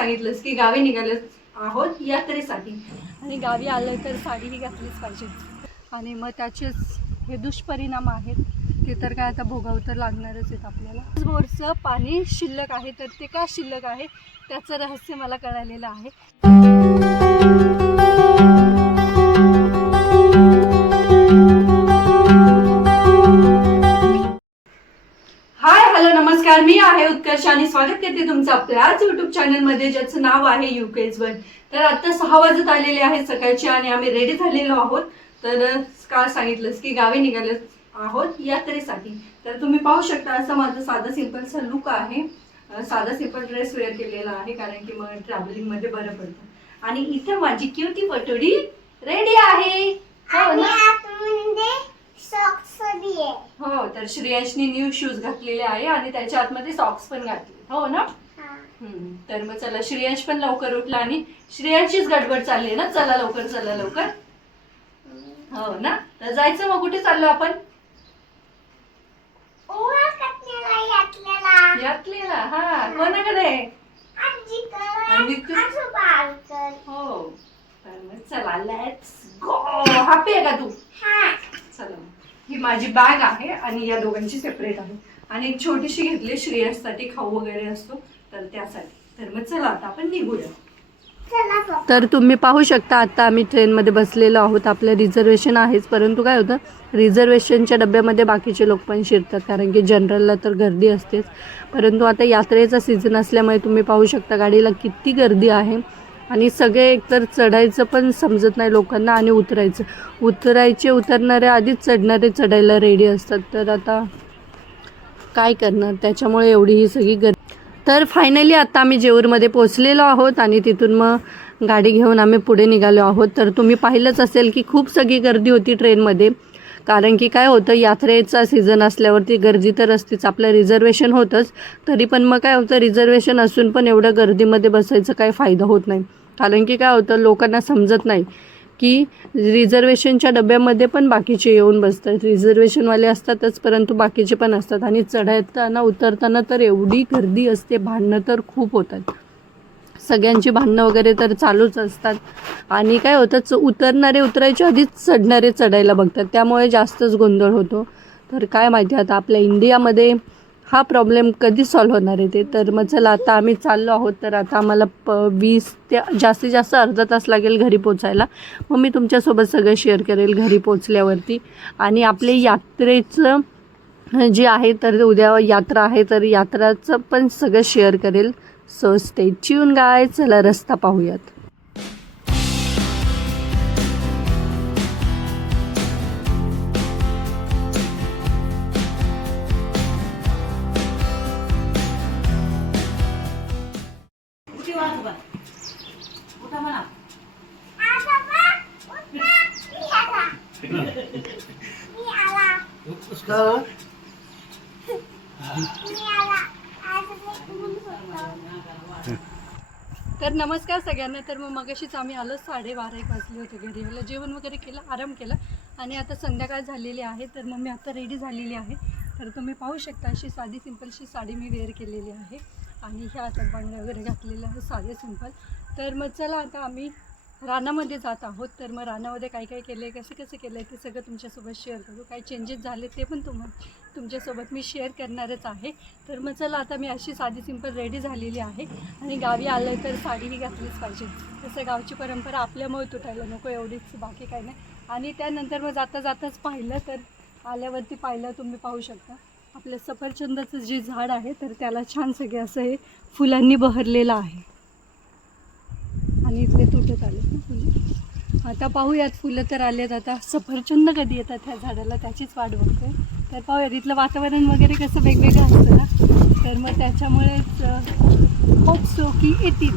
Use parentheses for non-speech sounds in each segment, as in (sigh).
सांगितलंस की गावी निघाले आहोत यात्रेसाठी. आणि गावी आलं तर साडीही घातलीच पाहिजे. आणि मग त्याचेच हे दुष्परिणाम आहेत. ते तर काय आता भोगावं तर लागणारच आहेत आपल्याला. बोरचं पाणी शिल्लक आहे तर ते का शिल्लक आहे? त्याचं रहस्य मला कळालेलं आहे. नमस्कार मी आहे उत्कर्ष आणि स्वागत करते तुमचं आपल्याच युट्यूब चॅनलमध्ये ज्याचं नाव आहे युकेज वन तर आता सहा वाजत आलेले आहेत सकाळचे आणि आम्ही रेडी झालेलो आहोत. तर काल सांगितलंस की गावी निघाले आहोत यात्रेसाठी. तर तुम्ही पाहू शकता असं माझं साधं सिंपलचा लुक आहे. साधा सिंपल ड्रेस वेअर केलेला आहे कारण की मग ट्रॅव्हलिंगमध्ये बरं पडतं. आणि इथं माझी क्युटी पटोडी रेडी आहे. हो ना हो तर श्रेयांशनी न्यू शूज घातलेले आहे आणि त्याच्या आतमध्ये सॉक्स पण घातले हो ना? हम्म, तर मग चला श्रेयांश पण लवकर उठला आणि श्रेयांशीच गडबड चालली ना? चला लवकर चला लवकर. हो ना? तर जायचं मग कुठे चाललो आपण? यातलेला. हा. कोणाकडे? हो. तर मग चला लेट्स गो हॅपी आहे का तू? ही. माझी बॅग आहे आणि या दोघांची सेपरेट आहे. आणि एक छोटीशी घेतली श्रेयससाठी खाऊ वगैरे असतो तर त्यासाठी. तर मग चला आता आपण निघूया. तर तुम्ही पाहू शकता आता आम्ही ट्रेनमध्ये बसलेलो आहोत. आपलं रिझर्वेशन आहेच परंतु काय होतं रिझर्वेशनच्या डब्यामध्ये बाकीचे लोक पण शिरतात कारण की जनरलला तर गर्दी असतेच. परंतु आता यात्रेचा सीझन असल्यामुळे तुम्ही पाहू शकता गाडीला किती गर्दी आहे. आणि सगळे एकतर चढायचं पण समजत नाही लोकांना आणि उतरायचं. उतरायचे उतरणारे आधीच चढणारे चढायला रेडी असतात. तर आता काय करणार? त्याच्यामुळे एवढी ही सगळी गर तर फायनली आता आम्ही जेऊरमध्ये पोचलेलो आहोत आणि तिथून मग गाडी घेऊन आम्ही पुढे निघालो आहोत. तर तुम्ही पाहिलंच असेल की खूप सगळी गर्दी होती ट्रेनमध्ये कारण की काय होतं यात्रेचा सीझन असल्यावरती गर्दी तर असतेच. आपलं रिझर्वेशन होतंच. तरी पण मग काय होतं रिझर्वेशन असून पण एवढं गर्दीमध्ये बसायचं काही फायदा होत नाही. कारण की काय होतं लोकांना समजत नाही की रिझर्वेशनच्या डब्यामध्ये पण बाकीचे येऊन बसतात. रिझर्वेशनवाले असतातच परंतु बाकीचे पण असतात. आणि चढायताना उतरताना तर एवढी गर्दी असते भांडणं तर खूप होतात. सगळ्यांची भांडणं वगैरे तर चालूच असतात. आणि काय होतं च उतरणारे उतरायच्या आधीच चढणारे चढायला बघतात. त्यामुळे जास्तच गोंधळ होतो. तर काय माहिती आता आपल्या इंडियामध्ये हा प्रॉब्लेम कधी सॉल्व्ह होणार आहे ते? तर मग चला आता आम्ही चाललो आहोत तर आता आम्हाला प वीस ते जास्तीत जास्त अर्धा तास लागेल घरी पोचायला. मग मी तुमच्यासोबत सगळं शेअर करेल घरी पोचल्यावरती. आणि आपले यात्रेचं जे आहे तर उद्या यात्रा आहे तर यात्राचं पण सगळं शेअर करेल. सो स्टे ट्यून गाय चला रस्ता पाहूयात. तर नमस्कार सगळ्यांना. तर मग मगाशीच आम्ही आलो साडेबारा एक वाजले होते घरी. मला जेवण वगैरे केलं आराम केला. आणि आता संध्याकाळ झालेली आहे. तर मग मी आता रेडी झालेली आहे. तर तुम्ही पाहू शकता अशी साधी सिंपलशी साडी मी वेअर केलेली आहे. आणि ह्या आता बांगड्या वगैरे घातलेल्या आहे साधे सिंपल तर मग चला आता आम्ही रानामध्ये जात आहोत तर मग रानामध्ये काय काय केलं आहे कसे कसे केलं आहे ते सगळं तुमच्यासोबत शेअर करू. काय चेंजेस झाले ते पण तुम तुमच्यासोबत मी शेअर करणारच आहे. तर मग चला आता मी अशी साधी सिंपल रेडी झालेली आहे. आणि गावी आलं आहे तर साडीही घातलीच पाहिजे. तसं गावची परंपरा आपल्यामुळे तुटायला नको एवढीच बाकी काही नाही. आणि त्यानंतर मग जाता जाताच पाहिलं तर आल्यावरती पाहिलं तुम्ही पाहू शकता. आपल्या सफरचंदाचं जे झाड आहे तर त्याला छान सगळे असं हे फुलांनी बहरलेलं आहे. आणि इथले तुटत आले. आता पाहूयात फुलं तर आलेत आता. सफरचंद कधी येतात ह्या झाडाला त्याचीच वाट बघते. तर पाहूयात इथलं वातावरण वगैरे कसं वेगवेगळं असतं ना. तर मग त्याच्यामुळेच होप सो की येतील.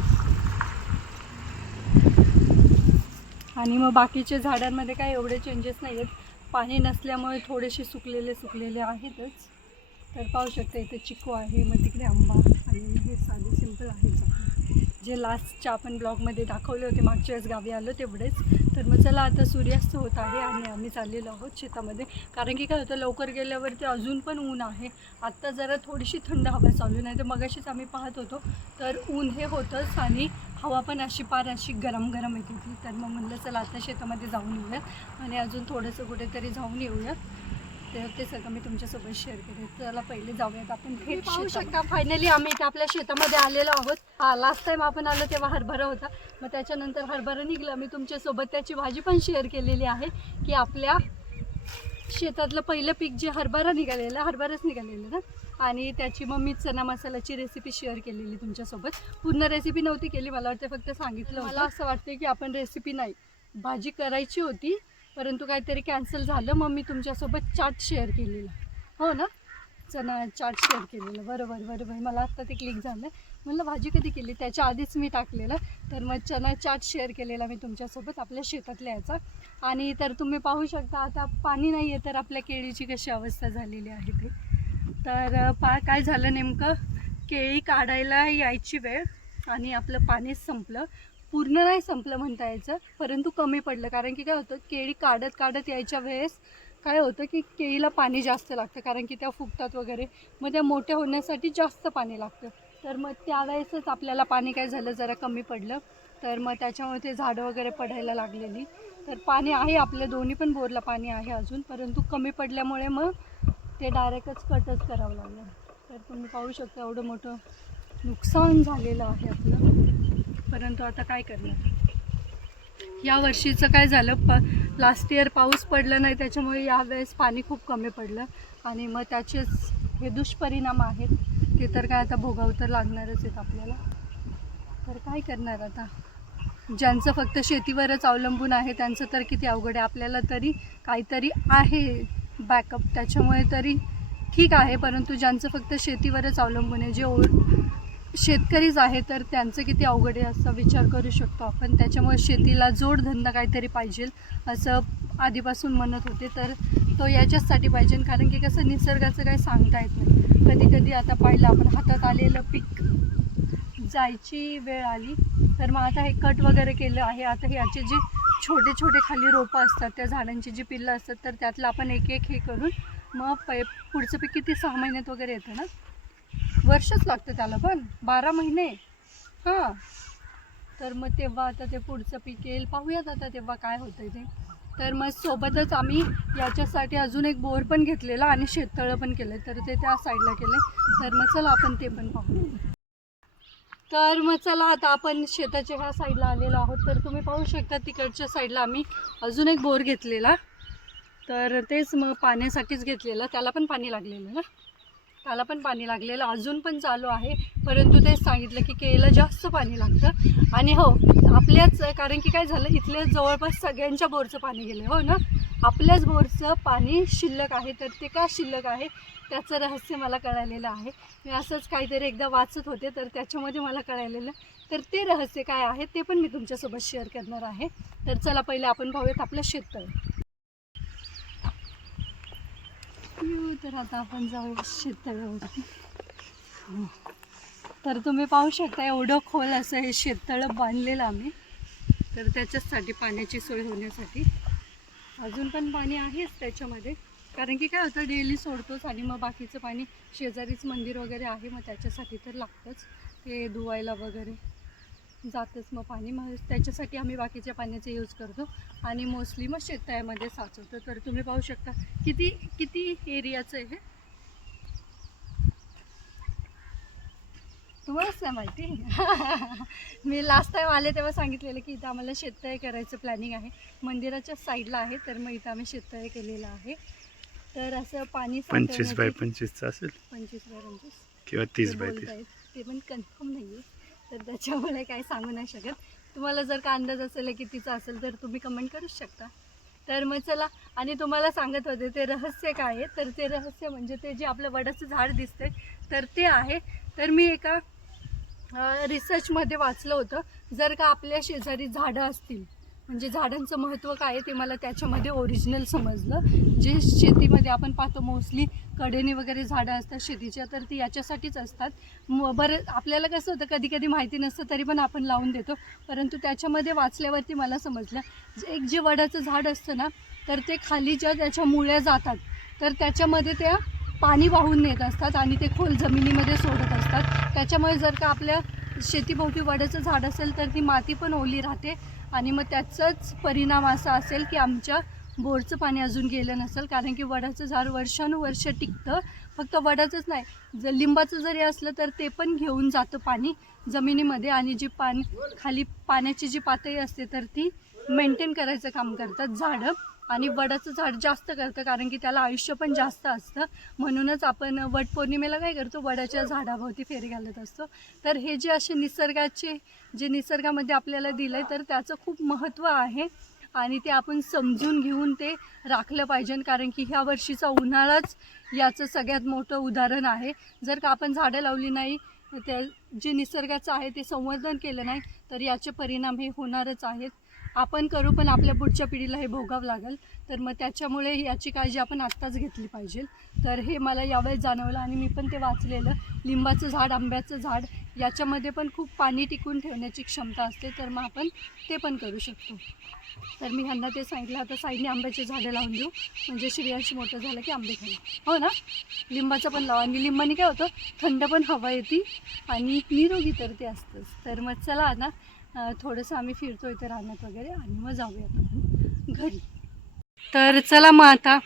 आणि मग बाकीच्या झाडांमध्ये काय एवढे चेंजेस नाही आहेत. पाणी नसल्यामुळे थोडेसे सुकलेले सुकलेले आहेतच. तर पाहू शकता इथे चिकू आहे मग तिकडे आंबा आणि हे साधे सिंपल आहे. जे लास्टच्या आपण ब्लॉगमध्ये दाखवले होते मागच्या वेळेस गावी आलो तेवढेच. तर मग चला आता सूर्यास्त होत आहे आणि आम्ही चाललेलो आहोत शेतामध्ये. कारण की काय होतं लवकर गेल्यावरती अजून पण ऊन आहे. आत्ता जरा थोडीशी थंड हवा चालू नाही तर मगाशीच आम्ही पाहत होतो. तर ऊन हे होतंच आणि हवा पण अशी पार अशी गरम गरम येत होती. तर मग म्हणलं चला आता शेतामध्ये जाऊन येऊयात आणि अजून थोडंसं कुठेतरी जाऊन येऊयात. ते सगळं मी तुमच्यासोबत शेअर केले. चला पहिले जाऊयात आपण थेट पाहू शकता फायनली आम्ही इथे आपल्या शेतामध्ये आलेलो आहोत. हा लास्ट टाइम आपण आलो तेव्हा हरभरा होता. मग त्याच्यानंतर हरभरा निघला. मी तुमच्यासोबत त्याची भाजी पण शेअर केलेली आहे की आपल्या शेतातलं पहिलं पीक जे हरभरा निघालेलं हरभराच निघालेलं ना? आणि त्याची मग मी चना मसाल्याची रेसिपी शेअर केलेली तुमच्यासोबत. पूर्ण रेसिपी नव्हती केली मला वाटतं फक्त सांगितलं मला असं वाटतं की आपण रेसिपी नाही भाजी करायची होती परंतु काहीतरी कॅन्सल झालं मग मी तुमच्यासोबत चाट शेअर केलेला. हो ना? चणा चाट शेअर केलेलं. बरोबर बरोबर. मला आत्ता ते क्लिक झालं म्हणलं भाजी कधी केली? त्याच्या आधीच मी टाकलेलं. तर मग चना चाट शेअर केलेला मी तुमच्यासोबत आपल्या शेतातल्या याचा. आणि तर तुम्ही पाहू शकता आता पाणी नाही आहे तर आपल्या केळीची कशी अवस्था झालेली आहे ते. तर पा काय झालं नेमकं? केळी काढायला यायची वेळ आणि आपलं पाणीच संपलं. पूर्ण नाही संपलं म्हणता यायचं परंतु कमी पडलं. कारण की काय होतं केळी काढत काढत यायच्या वेळेस काय होतं की केळीला पाणी जास्त लागतं कारण की त्या फुगतात वगैरे. मग त्या मोठ्या होण्यासाठी जास्त पाणी लागतं. तर मग त्यावेळेसच आपल्याला पाणी काय झालं जरा कमी पडलं. तर मग त्याच्यामुळे ते झाडं वगैरे पडायला लागलेली. तर पाणी आहे आपल्या दोन्ही पण बोरला पाणी आहे अजून परंतु कमी पडल्यामुळे मग ते डायरेक्टच कटच करावं लागलं. तर तुम्ही पाहू शकता एवढं मोठं नुकसान झालेलं आहे आपलं. परंतु आता काय करणार? या वर्षीचं काय झालं? प लास्ट इयर पाऊस पडला नाही त्याच्यामुळे यावेळेस पाणी खूप कमी पडलं. आणि मग त्याचेच हे दुष्परिणाम आहेत. ते तर काय आता भोगावं तर लागणारच आहेत आपल्याला. तर काय करणार आता? ज्यांचं फक्त शेतीवरच अवलंबून आहे त्यांचं तर किती अवघड आहे. आपल्याला तरी काहीतरी आहे बॅकअप त्याच्यामुळे तरी ठीक आहे परंतु ज्यांचं फक्त शेतीवरच अवलंबून आहे जे ओढ शेतकरीच आहे तर त्यांचं किती अवघड आहे असा विचार करू शकतो आपण. त्याच्यामुळे शेतीला जोडधंदा काहीतरी पाहिजे असं आधीपासून म्हणत होते. तर तो याच्याचसाठी पाहिजे कारण की कसं निसर्गाचं काही सांगता येत नाही. कधी कधी आता पाहिलं आपण हातात आलेलं पीक जायची वेळ आली तर मग आता हे कट वगैरे केलं आहे. आता हे याचे जे छोटे छोटे खाली रोपं असतात त्या झाडांची जी पिल्लं असतात तर त्यातलं आपण एक एक हे करून मग पै पुढचं पीक किती सहा महिन्यात वगैरे येतं ना? वर्षच लागतं त्याला पण. बारा महिने. हां. तर मग तेव्हा आता ते पुढचं पीक येईल. पाहूयात आता तेव्हा काय होतं ते. तर मग सोबतच आम्ही याच्यासाठी अजून एक बोर पण घेतलेला आणि शेततळं पण केलं तर ते त्या साईडला केलं तर मग चला आपण ते पण पाहू. तर मग चला आता आपण शेताच्या ह्या साईडला आलेलो आहोत. तर तुम्ही पाहू शकता तिकडच्या साईडला आम्ही अजून एक बोर घेतलेला. तर तेच मग पाण्यासाठीच घेतलेलं. त्याला पण पाणी लागलेलं ना? त्याला पण पाणी लागलेलं अजून पण चालू आहे. परंतु तेच सांगितलं की केळीला जास्त पाणी लागतं. आणि हो आपल्याच कारण की काय झालं इथल्या जवळपास सगळ्यांच्या बोरचं पाणी गेलं हो ना? आपल्याच बोरचं पाणी शिल्लक आहे तर ते का शिल्लक आहे. त्याचं रहस्य मला कळालेलं आहे. मी असंच काहीतरी एकदा वाचत होते तर त्याच्यामध्ये मला कळालेलं. तर ते रहस्य काय आहे ते पण मी तुमच्यासोबत शेअर करणार आहे. तर चला पहिले आपण पाहूयात आपलं शेततळ यू, तर आता आपण जाऊ शेततळावरती तर तुम्ही पाहू शकता एवढं खोल असं हे शेततळं बांधलेलं आम्ही. तर त्याच्याचसाठी पाण्याची सोय होण्यासाठी. अजून पण पाणी आहेच त्याच्यामध्ये. कारण की काय होतं डेली सोडतोच आणि मग बाकीचं पाणी शेजारीच मंदिर वगैरे आहे मग त्याच्यासाठी तर लागतंच. ते धुवायला वगैरे. जातंच मग पाणी. मग त्याच्यासाठी आम्ही बाकीच्या पाण्याचा यूज करतो. आणि मोस्टली मग शेततळ्यामध्ये साचवतो. तर तुम्ही पाहू शकता किती किती एरियाचं आहे हे? तुम्हालाच नाही माहिती (laughs) मी लास्ट टाइम आले तेव्हा सांगितलेलं की इथं आम्हाला शेततळे करायचं प्लॅनिंग आहे. मंदिराच्या साईडला आहे तर मग इथं आम्ही शेततळे केलेलं आहे. तर असं पाणी पंचवीस बाय पंचवीसचं असेल? पंचवीस बाय पंचवीस. किंवा तीस बाय तीस. ते पण कन्फर्म नाही आहे तर त्याच्यामुळे काय सांगू नाही शकत. तुम्हाला जर का अंदाज असेल कितीचा असेल तर तुम्ही कमेंट करूच शकता. तर मग चला आणि तुम्हाला सांगत होते ते रहस्य काय आहे? तर ते रहस्य म्हणजे ते जे आपलं वडाचं झाड दिसतंय तर ते आहे. तर मी एका रिसर्चमध्ये वाचलं होतं. जर का आपल्या शेजारी झाडं असतील म्हणजे झाडांचं महत्त्व काय आहे ते मला त्याच्यामध्ये ओरिजिनल समजलं. जे शेतीमध्ये आपण पाहतो मोस्टली कडेने वगैरे झाडं असतात शेतीच्या तर ती याच्यासाठीच असतात. म बरं आपल्याला कसं होतं कधी कधी माहिती नसतं तरी पण आपण लावून देतो. परंतु त्याच्यामध्ये वाचल्यावरती मला समजलं जे- एक जे वडाचं झाड असतं ना तर ते खाली ज्या त्याच्या मुळ्या जातात तर त्याच्यामध्ये त्या पाणी वाहून नेत असतात आणि ते खोल जमिनीमध्ये सोडत असतात. त्याच्यामुळे जर का आपल्या शेतीभोवती वडाचं झाड असेल तर ती माती पण ओली राहते. आणि मग त्याचाच परिणाम असा असेल की आमच्या बोरचं पाणी अजून गेलं नसेल कारण की वडाचं झाड वर्षानुवर्ष टिकतं. फक्त वडाचंच नाही जर लिंबाचं जरी असलं तर ते पण घेऊन जातं पाणी जमिनीमध्ये आणि जी पाणी खाली पाण्याची जी पातळी असते तर ती मेंटेन करायचं काम करतात झाडं. आणि वडाचं झाड जास्त करतं कारण की त्याला आयुष्य पण जास्त असतं. म्हणूनच आपण वटपौर्णिमेला काय करतो वडाच्या झाडाभोवती फेरी घालत असतो. तर हे जे असे निसर्गाचे जे निसर्गामध्ये आपल्याला दिलं आहे तर त्याचं खूप महत्त्व आहे. आणि ते आपण समजून घेऊन ते राखलं पाहिजे कारण की ह्या वर्षीचा उन्हाळाच याचं सगळ्यात मोठं उदाहरण आहे. जर का आपण झाडं लावली नाही त्या जे निसर्गाचं आहे ते संवर्धन केलं नाही तर याचे परिणाम हे होणारच आहेत. आपण करू पण आपल्या पुढच्या पिढीला हे भोगावं लागेल. तर मग त्याच्यामुळे याची काळजी आपण आत्ताच घेतली पाहिजे. तर हे मला यावेळेस जाणवलं आणि मी पण ते वाचलेलं. लिंबाचं झाड आंब्याचं झाड याच्यामध्ये पण खूप पाणी टिकून ठेवण्याची क्षमता असते. तर मग आपण ते पण करू शकतो. तर मी ह्यांना ते सांगितलं. आता साईडने आंब्याची झाडं लावून देऊ. म्हणजे श्रेयांश मोठं झालं की आंबे खाईल हो ना? लिंबाचं पण लावा. आणि लिंबाने काय होतं? थंड पण हवा येते आणि निरोगी तर ते असतंच. तर मग चला ना थोडंसं आम्ही फिरतो इथे रानात वगैरे आणि मग जाऊया आपण घरी. तर चला मग आता.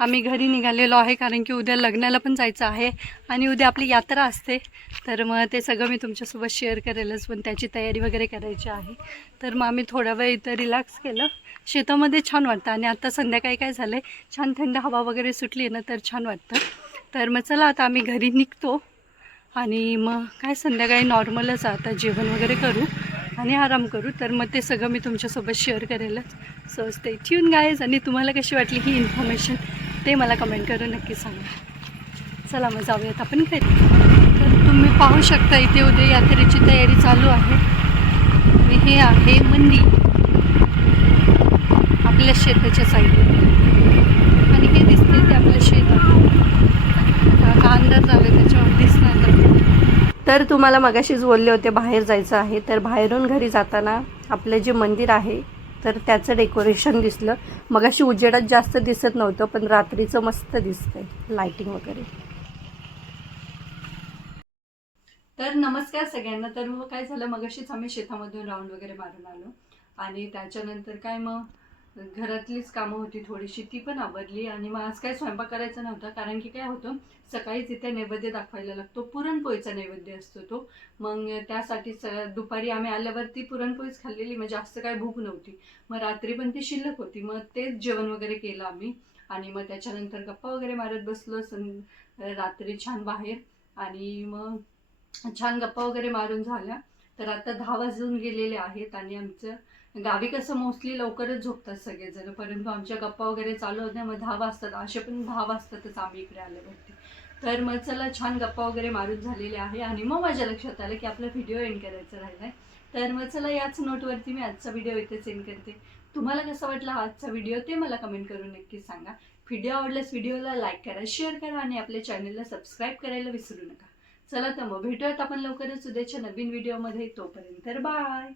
आम्ही घरी निघालेलो आहे कारण की उद्या लग्नाला पण जायचं आहे आणि उद्या आपली यात्रा असते. तर मग ते सगळं मी तुमच्यासोबत शेअर करेलच पण त्याची तयारी वगैरे करायची आहे. तर मग आम्ही थोडा वेळ इथं रिलॅक्स केलं. शेतामध्ये छान वाटतं आणि आता संध्याकाळी काय झालं आहे छान थंड हवा वगैरे सुटली ना तर छान वाटतं. तर मग चला आता आम्ही घरी निघतो आणि मग काय संध्याकाळी नॉर्मलच आता जेवण वगैरे करू. आणि आराम करू. तर मग ते सगळं मी तुमच्यासोबत शेअर करेलच सो स्टे ट्यून आणि तुम्हाला कशी वाटली ही इन्फॉर्मेशन ते मला कमेंट करून नक्की सांगा. चला मग जाऊयात आपण घरी. तर तुम्ही पाहू शकता इथे उद्या यात्रेची तयारी चालू आहे. आणि हे आहे मंदिर. आपल्या शेताच्या साईडला आणि हे दिसते ते आपलं शेत आहे आता अंदाज आहे त्याच्यावर दिसणार तर तुम्हाला मगाशीच बोलले होते बाहेर जायचं आहे. तर बाहेरून घरी जाताना आपलं जे मंदिर आहे तर त्याचं डेकोरेशन दिसलं. मगाशी उजेडात जास्त दिसत नव्हतं पण रात्रीचं मस्त दिसतंय लाइटिंग वगैरे. तर नमस्कार सगळ्यांना. तर मग काय झालं? मगाशीच आम्ही शेतामधून राऊंड वगैरे मारून आलो. आणि त्याच्यानंतर काय मग? घरातलीच कामं होती थोडीशी ती पण आवरली आणि मग आज काय स्वयंपाक करायचा नव्हता कारण की काय होतं सकाळीच इथे नैवेद्य दाखवायला लागतो पुरणपोळीचा नैवेद्य असतो तो. मग त्यासाठी स दुपारी आम्ही आल्यावरती पुरणपोळीच खाल्लेली मग जास्त काय भूक नव्हती. मग रात्री पण ती शिल्लक होती मग तेच जेवण वगैरे केलं आम्ही. आणि मग त्याच्यानंतर गप्पा वगैरे मारत बसलो सं रात्री छान बाहेर. आणि मग छान गप्पा वगैरे मारून झाल्या. तर आता दहा वाजून गेलेले आहेत आणि आमचं गावी कसं मोस्टली लवकरच झोपतात सगळेजण. परंतु आमच्या गप्पा वगैरे चालू होत्या मग दहा वाजतात. असे पण दहा वाजतातच आम्ही इकडे आल्यावरती तर मग चला छान गप्पा वगैरे मारून झालेले आहे. आणि मग माझ्या लक्षात आलं की आपला व्हिडिओ एंड करायचा राहिला आहे तर मग चला याच नोटवरती मी आजचा व्हिडिओ इथेच एंड करते. तुम्हाला कसा वाटला आजचा व्हिडिओ ते मला कमेंट करून नक्की सांगा. व्हिडिओ आवडल्यास व्हिडिओला लाईक करा शेअर करा आणि आपल्या चॅनलला सबस्क्राईब करायला विसरू नका. चला तर मग भेटूयात आपण लवकरच उद्याच्या नवीन व्हिडिओमध्ये तोपर्यंत बाय